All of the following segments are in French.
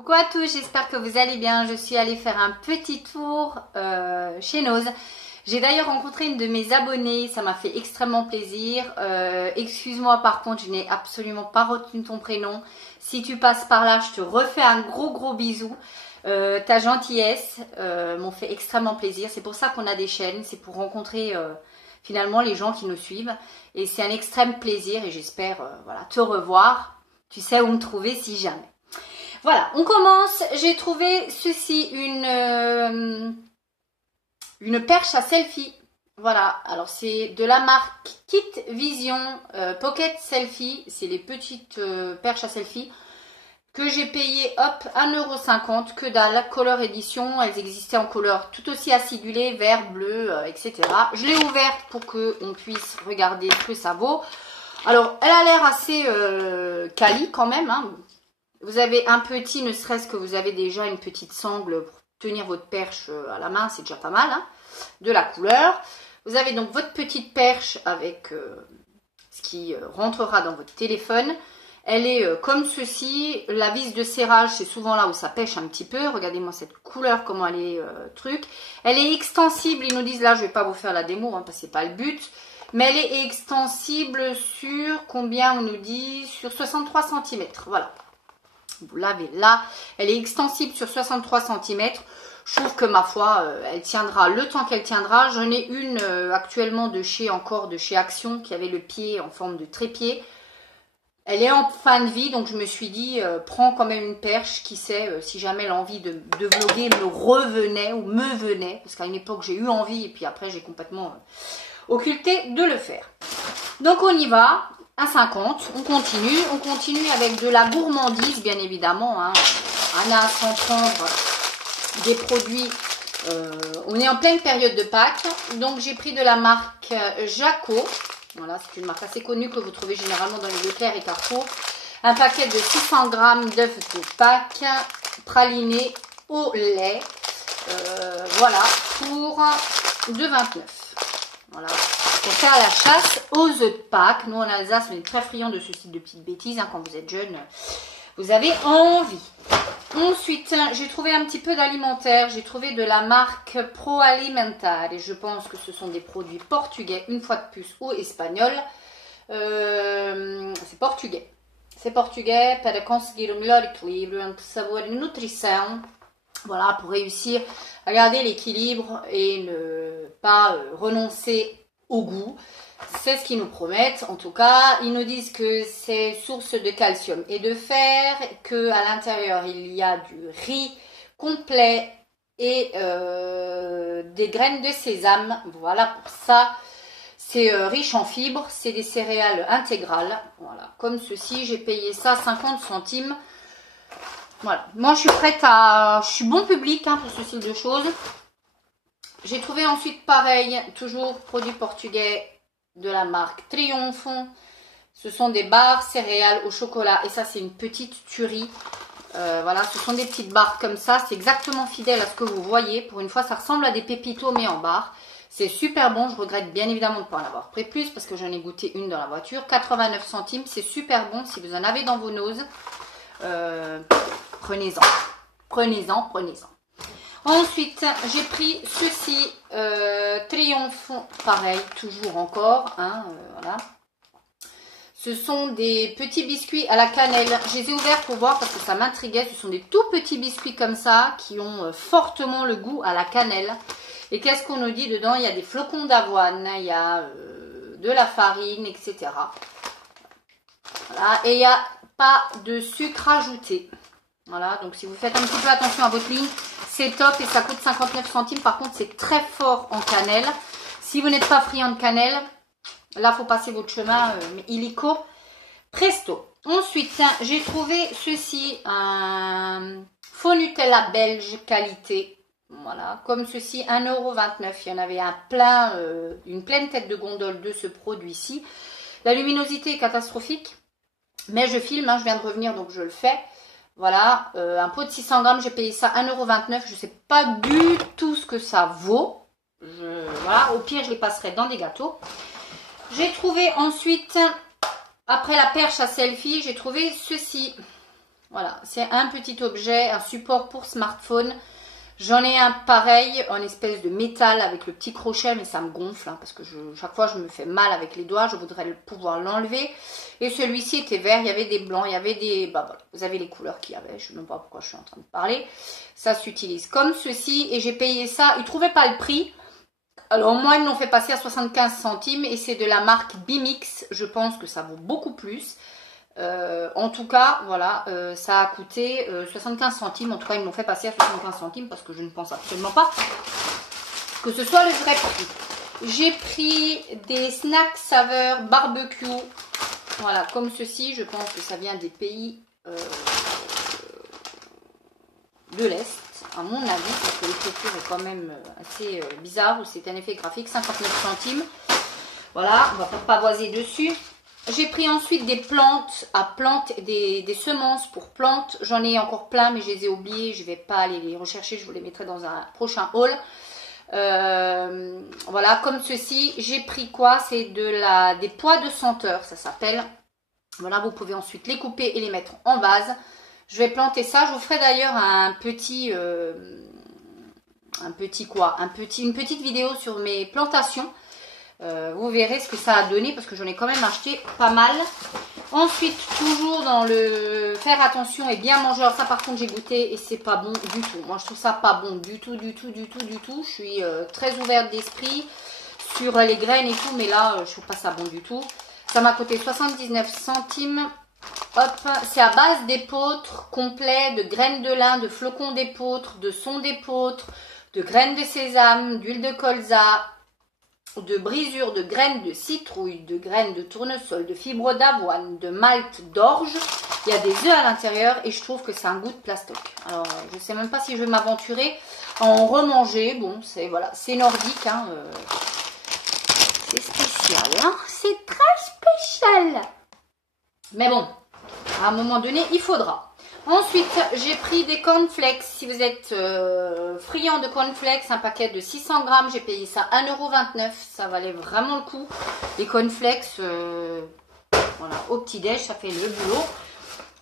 Coucou à tous, j'espère que vous allez bien. Je suis allée faire un petit tour chez Noz. J'ai d'ailleurs rencontré une de mes abonnées, ça m'a fait extrêmement plaisir. Excuse-moi par contre, je n'ai absolument pas retenu ton prénom. Si tu passes par là, je te refais un gros bisou. Ta gentillesse m'ont fait extrêmement plaisir. C'est pour ça qu'on a des chaînes, c'est pour rencontrer finalement les gens qui nous suivent. Et c'est un extrême plaisir et j'espère voilà, te revoir. Tu sais où me trouver si jamais. Voilà, on commence. J'ai trouvé ceci, une perche à selfie. Voilà, alors c'est de la marque Kit Vision Pocket Selfie. C'est les petites perches à selfie que j'ai payé, hop, 1,50 €, que dalle, couleur édition. Elles existaient en couleur tout aussi acidulée, vert, bleu, etc. Je l'ai ouverte pour qu'on puisse regarder ce que ça vaut. Alors, elle a l'air assez quali quand même, hein. Vous avez un petit, ne serait-ce que vous avez déjà une petite sangle pour tenir votre perche à la main, c'est déjà pas mal, hein, de la couleur. Vous avez donc votre petite perche avec ce qui rentrera dans votre téléphone. Elle est comme ceci. La vis de serrage, c'est souvent là où ça pêche un petit peu. Regardez-moi cette couleur, comment elle est truc. Elle est extensible, ils nous disent là, je vais pas vous faire la démo, hein, parce que c'est pas le but. Mais elle est extensible sur combien on nous dit? Sur 63 cm, voilà. Vous l'avez là, elle est extensible sur 63 cm. Je trouve que ma foi, elle tiendra le temps qu'elle tiendra. J'en ai une actuellement de chez Action qui avait le pied en forme de trépied. Elle est en fin de vie, donc je me suis dit, prends quand même une perche, qui sait, si jamais l'envie de vlogger me revenait ou me venait, parce qu'à une époque j'ai eu envie et puis après j'ai complètement occulté de le faire. Donc on y va. À 50, on continue avec de la gourmandise, bien évidemment, hein. Anna, sans prendre des produits, on est en pleine période de Pâques, donc j'ai pris de la marque Jaco, voilà, c'est une marque assez connue que vous trouvez généralement dans les Leclerc et Carrefour, un paquet de 600 g d'œufs de Pâques, pralinés au lait, voilà, pour 2,29 €. Voilà, pour faire la chasse aux œufs de Pâques. Nous en Alsace, on est très friands de ce style de petites bêtises, hein. Quand vous êtes jeune, vous avez envie. Ensuite, j'ai trouvé un petit peu d'alimentaire. J'ai trouvé de la marque Pro Alimentar. Et je pense que ce sont des produits portugais, une fois de plus, ou espagnols. C'est portugais. C'est portugais para conseguir o melhor equilíbrio entre sabor e nutrição. Voilà, pour réussir à garder l'équilibre et ne pas renoncer au goût. C'est ce qu'ils nous promettent. En tout cas, ils nous disent que c'est source de calcium et de fer, que à l'intérieur il y a du riz complet et des graines de sésame. Voilà pour ça. C'est riche en fibres, c'est des céréales intégrales. Voilà, comme ceci, j'ai payé ça 50 centimes. Voilà, moi je suis prête à... Je suis bon public, hein, pour ce style de choses. J'ai trouvé ensuite pareil, toujours produit portugais de la marque Triumph. Ce sont des barres céréales au chocolat et ça c'est une petite tuerie. Voilà, ce sont des petites barres comme ça, c'est exactement fidèle à ce que vous voyez. Pour une fois ça ressemble à des pépitos mais en barres. C'est super bon, je regrette bien évidemment de ne pas en avoir pris plus parce que j'en ai goûté une dans la voiture. 89 centimes, c'est super bon si vous en avez dans vos noses. Prenez-en, prenez-en. Ensuite, j'ai pris ceci, Triomphe, pareil, toujours encore, hein, voilà. Ce sont des petits biscuits à la cannelle. Je les ai ouverts pour voir parce que ça m'intriguait. Ce sont des tout petits biscuits comme ça qui ont fortement le goût à la cannelle. Et qu'est-ce qu'on nous dit dedans? Il y a des flocons d'avoine, il y a de la farine, etc. Voilà, et il n'y a pas de sucre ajouté. Voilà, donc si vous faites un petit peu attention à votre ligne, c'est top et ça coûte 59 centimes. Par contre, c'est très fort en cannelle. Si vous n'êtes pas friand de cannelle, là, il faut passer votre chemin, mais illico presto. Ensuite, j'ai trouvé ceci, un faux Nutella belge qualité. Voilà, comme ceci, 1,29 €. Il y en avait un plein, une pleine tête de gondole de ce produit-ci. La luminosité est catastrophique, mais je filme, hein, je viens de revenir, donc je le fais. Voilà, un pot de 600 g, j'ai payé ça 1,29 €. Je ne sais pas du tout ce que ça vaut. Voilà, au pire, je les passerai dans des gâteaux. J'ai trouvé ensuite, après la perche à selfie, j'ai trouvé ceci. Voilà, c'est un petit objet, un support pour smartphone. J'en ai un pareil, en espèce de métal avec le petit crochet, mais ça me gonfle, hein, parce que chaque fois je me fais mal avec les doigts, je voudrais pouvoir l'enlever. Et celui-ci était vert, il y avait des blancs, il y avait des... Bah voilà, vous avez les couleurs qu'il y avait, je ne sais même pas pourquoi je suis en train de parler. Ça s'utilise comme ceci, et j'ai payé ça, ils ne trouvaient pas le prix. Alors moi, ils me l'ont fait passer à 75 centimes, et c'est de la marque Bimix, je pense que ça vaut beaucoup plus. En tout cas, voilà, ça a coûté 75 centimes. En tout cas, ils m'ont fait passer à 75 centimes parce que je ne pense absolument pas que ce soit le vrai prix. J'ai pris des snacks saveurs barbecue. Voilà, comme ceci. Je pense que ça vient des pays de l'Est, à mon avis, parce que l'écriture est quand même assez bizarre. C'est un effet graphique, 59 centimes. Voilà, on va pas pavoiser dessus. J'ai pris ensuite des plantes à plantes, des semences pour plantes. J'en ai encore plein, mais je les ai oubliées. Je ne vais pas aller les rechercher. Je vous les mettrai dans un prochain haul. Voilà, comme ceci. J'ai pris quoi? C'est des pois de senteur, ça s'appelle. Voilà, vous pouvez ensuite les couper et les mettre en vase. Je vais planter ça. Je vous ferai d'ailleurs une petite vidéo sur mes plantations. Vous verrez ce que ça a donné parce que j'en ai quand même acheté pas mal. Ensuite, toujours dans le faire attention et bien manger. Alors ça par contre j'ai goûté et c'est pas bon du tout. Moi je trouve ça pas bon du tout. Je suis très ouverte d'esprit sur les graines et tout, mais là je trouve pas ça bon du tout. Ça m'a coûté 79 centimes. Hop, c'est à base d'épeautre complet, de graines de lin, de flocons d'épeautre, de son d'épeautre, de graines de sésame, d'huile de colza, de brisure de graines de citrouille, de graines de tournesol, de fibres d'avoine, de malt d'orge. Il y a des œufs à l'intérieur et je trouve que c'est un goût de plastoc. Alors, je ne sais même pas si je vais m'aventurer à en remanger. Bon, c'est voilà, c'est nordique. Hein, c'est spécial. Hein, c'est très spécial. Mais bon, à un moment donné, il faudra. Ensuite, j'ai pris des cornflakes. Si vous êtes friand de cornflakes, un paquet de 600 grammes, j'ai payé ça 1,29 €. Ça valait vraiment le coup. Les cornflakes, voilà, au petit-déj, ça fait le boulot.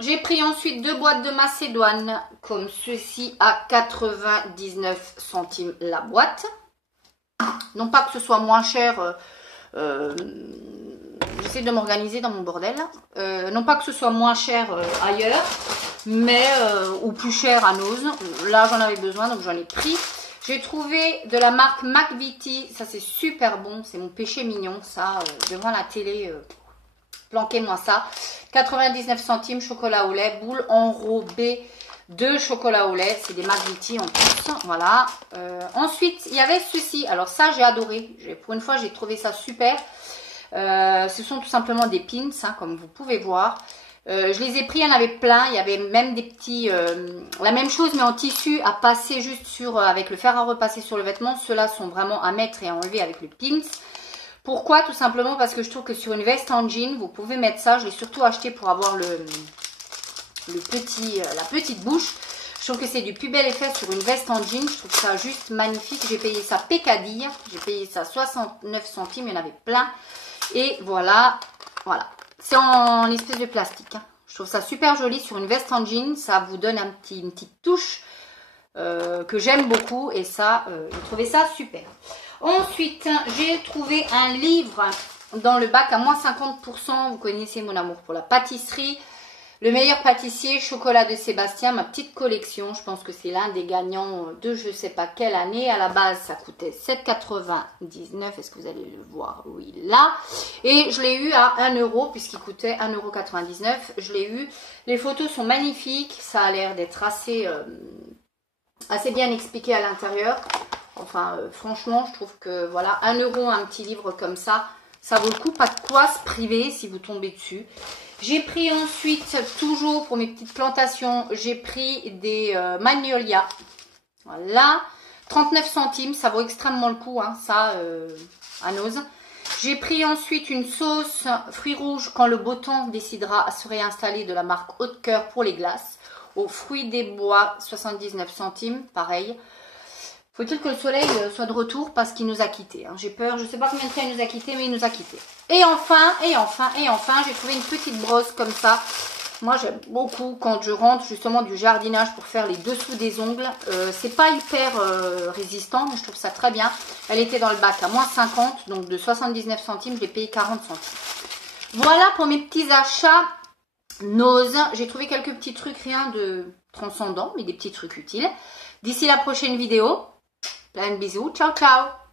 J'ai pris ensuite 2 boîtes de macédoine, comme ceci, à 99 centimes la boîte. Non pas que ce soit moins cher... j'essaie de m'organiser dans mon bordel. Non pas que ce soit moins cher ailleurs, mais ou plus cher à Noz. Là, j'en avais besoin, donc j'en ai pris. J'ai trouvé de la marque McVitie. Ça, c'est super bon. C'est mon péché mignon, ça. Devant la télé, planquez-moi ça. 99 centimes, chocolat au lait, boule enrobée de chocolat au lait. C'est des McVitie en plus. Voilà. Ensuite, il y avait ceci. Alors ça, j'ai adoré. Pour une fois, j'ai trouvé ça super. Ce sont tout simplement des pins, hein, comme vous pouvez voir. Je les ai pris, il y en avait plein. Il y avait même des petits... la même chose, mais en tissu, à passer juste sur... avec le fer à repasser sur le vêtement. Ceux-là sont vraiment à mettre et à enlever avec le pins. Pourquoi? Tout simplement parce que je trouve que sur une veste en jean, vous pouvez mettre ça. Je l'ai surtout acheté pour avoir la petite bouche. Je trouve que c'est du plus bel effet sur une veste en jean. Je trouve ça juste magnifique. J'ai payé ça pécadille. J'ai payé ça 69 centimes. Il y en avait plein. Et voilà. C'est en espèce de plastique. Hein. Je trouve ça super joli sur une veste en jean. Ça vous donne une petite touche que j'aime beaucoup. Et ça, j'ai trouvé ça super. Ensuite, j'ai trouvé un livre dans le bac à moins 50%. Vous connaissez mon amour pour la pâtisserie. Le meilleur pâtissier, chocolat de Sébastien, ma petite collection. Je pense que c'est l'un des gagnants de je ne sais pas quelle année. À la base, ça coûtait 7,99 €. Est-ce que vous allez le voir? Oui, là. Et je l'ai eu à 1 € puisqu'il coûtait 1,99 €. Je l'ai eu. Les photos sont magnifiques. Ça a l'air d'être assez bien expliqué à l'intérieur. Enfin, franchement, je trouve que voilà, 1 €, un petit livre comme ça, ça vaut le coup. Pas de quoi se priver si vous tombez dessus. J'ai pris ensuite, toujours pour mes petites plantations, j'ai pris des magnolias. Voilà, 39 centimes, ça vaut extrêmement le coup, hein, ça, à Noz. J'ai pris ensuite une sauce fruits rouges quand le beau temps décidera à se réinstaller de la marque Haute Cœur pour les glaces. Aux fruits des bois, 79 centimes, pareil. Faut-il que le soleil soit de retour parce qu'il nous a quittés. Hein. J'ai peur, je ne sais pas combien de temps il nous a quittés, mais il nous a quittés. Et enfin, j'ai trouvé une petite brosse comme ça. Moi, j'aime beaucoup quand je rentre justement du jardinage pour faire les dessous des ongles. C'est pas hyper résistant, mais je trouve ça très bien. Elle était dans le bac à moins 50, donc de 79 centimes, je l'ai payé 40 centimes. Voilà pour mes petits achats Nose. J'ai trouvé quelques petits trucs, rien de transcendant, mais des petits trucs utiles. D'ici la prochaine vidéo, plein de bisous. Ciao, ciao!